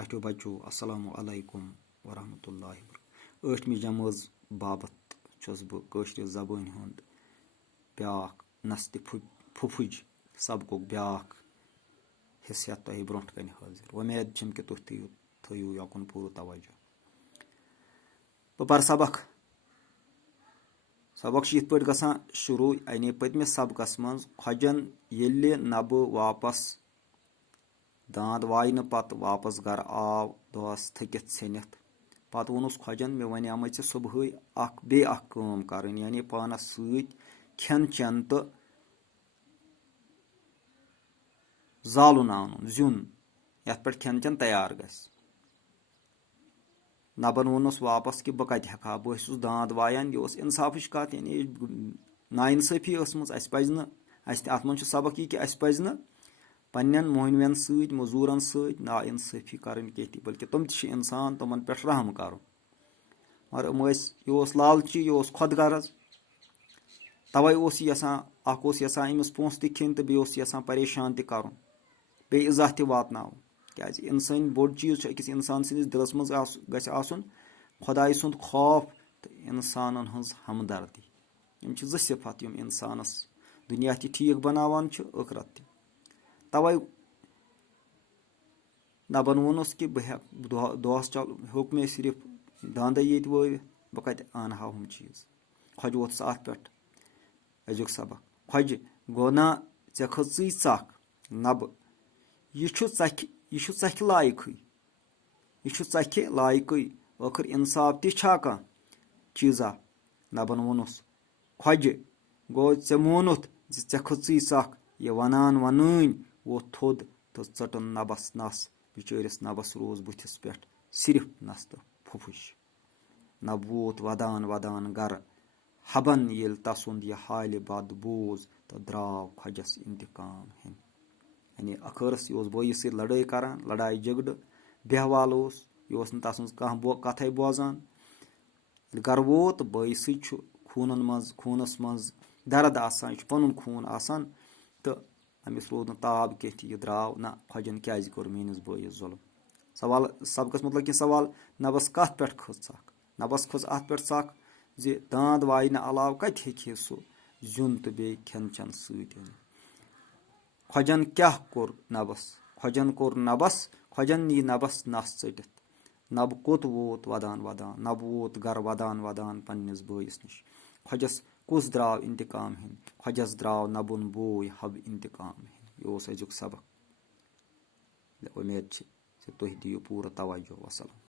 ٹھاٹھیو بچو السلام علیکم ورحمتہ اللہ 8مہِ جمٲژ باپتھ چھُس بہٕ کٲشرِ زبٲنۍ ہُنٛد بیٛاکھ نستہِ پھُپھٕج سبقُک بیٛاکھ حِصہٕ ہٮ۪تھ تۄہہِ برونٛٹھ کَنہِ حٲضِر وۄمید چھِم کہِ تُہۍ تھٲیِو یوکُن پوٗرٕ توجہ بہٕ پَرٕ سبق چھِ یِتھ پٲٹھۍ گژھان شروٗع یعنی پٔتمِس سبقس منٛز کھۄجن ییٚلہِ نبہٕ واپس داند واینہٕ پتہٕ واپس گرٕ آو دۄہس تھٔکِتھ ژھیٚنِتھ پتہٕ ووٚنُس کھۄجن مےٚ وَنیٛامَے ژےٚ صبحٲے بیٚیہِ اکھ کٲم کرٕنۍ یعنی پانس سۭتۍ کھٮ۪ن چٮ۪ن تہٕ زالُن اَنُن زیُن یتھ پٮ۪ٹھ کھٮ۪ن چٮ۪ن تیار گژھِ نبن ووٚنُس واپس کہِ بہٕ کتہِ ہٮ۪کہٕ ہا بہٕ اوسُس داند وایان یہِ اوس انصافٕچ کتھ یعنی نااِنصٲفی ٲسمٕژ اَسہِ پزِ نہٕ اَسہِ تہِ اتھ منٛز چھُ سبق یہِ کہِ اَسہِ پزِ نہٕ پننٮ۪ن مۄہنوٮ۪ن سۭتۍ موٚزوٗرن سۭتۍ نااِنصٲفی کرٕنۍ کینٛہہ تہِ بٔلکہِ تِم تہِ چھِ انسان تِمن پٮ۪ٹھ رحم کرُن مگر یہِ اوس لالچی یہِ اوس خۄد غرض توے اوس یہِ یژھان اکھ اوس یژھان أمِس پونٛسہٕ تہِ کھٮ۪نۍ تہٕ بیٚیہِ اوس یژھان پریشان تہِ کرُن بیٚیہِ عزا تہِ واتناوُن کیازِ انسٲنی بوٚڑ چیٖز چھُ أکِس انسان سٕنٛدِس دِلس منٛز گژھِ آسُن خۄداے سُنٛد خوف تہٕ انسانن ہٕنٛز ہمدردی یِم چھِ زٕ صفت یِم انسانس دُنیا تہِ ٹھیٖک بناوان چھِ ٲخرت تہِ توے نبن ووٚنُس کہِ بہٕ ہٮ۪کہٕ دۄہس ہیوٚک مےٚ صرف داندے ییٚتہِ وٲوِتھ بہٕ کتہِ انہٕ ہا ہُم چیٖز کھۄجہِ ووٚتھُس اتھ پٮ۪ٹھ أزیُک سبق کھۄجہِ گوٚو نا ژےٚ کھٔژٕے ژکھ نبہٕ یہِ چھُ ژکھِ لایقٕے ٲخٕر انصاف تہِ چھا کانٛہہ چیٖزا نبن ووٚنُس کھۄجہِ گوٚو ژےٚ مونُتھ زِ ژےٚ کھٔژٕے ژکھ یہِ ونٲنۍ ووٚتھ تھوٚد تہٕ ژٔٹُن نبس نس بِچٲرِس نبس روٗز بٕتھِس پٮ۪ٹھ صرف نس تہٕ پھُپھٕج نبہٕ ووت ودان گرٕ حبن ییٚلہِ تسُنٛد یہِ حالہِ بد بوٗز تہٕ درٛاو کھۄجس انتقام ہٮ۪نہِ یعنی اخٲرس یہِ اوس بٲیِس سۭتۍ لڑٲے کران لڑایہِ جگڑٕ بیہوال اوس یہِ اوس نہٕ تس منٛز کانٛہہ کتھے بوزان ییٚلہِ گرٕ ووت بٲیِسٕے چھُ خوٗنس منٛز درد آسان یہِ چھُ پنُن خوٗن آسان تہٕ أمِس روٗد نہٕ تاب کینٛہہ تہِ یہِ درٛاو نہ کھۄجن کیازِ کوٚر میٲنِس بٲیِس ظُلم سبقس مطلب کہِ سوال نبس کتھ پٮ۪ٹھ کھٔژ ژکھ نبس کھٔژ اتھ پٮ۪ٹھ ژکھ زِ داند واینہٕ علاوٕ کتہِ ہیٚکہِ ہے سُہ زیُن تہٕ بیٚیہِ کھٮ۪ن چٮ۪ن سۭتۍ أنِتھ کھۄجن کیاہ کوٚر نبس کھۄجن نی نبس نس ژٔٹِتھ نبہٕ کوٚت ووت نبہٕ ووت گرٕ ودان پننِس بٲیِس نِش کھۄجس کُس درٛاو انتقام ہٮ۪نہِ کھۄجس درٛاو نبُن بوے حب انتقام ہٮ۪نہِ یہِ اوس أزیُک سبق اُمید چھِ زِ تُہۍ دِیِو پوٗرٕ توجہ وسلام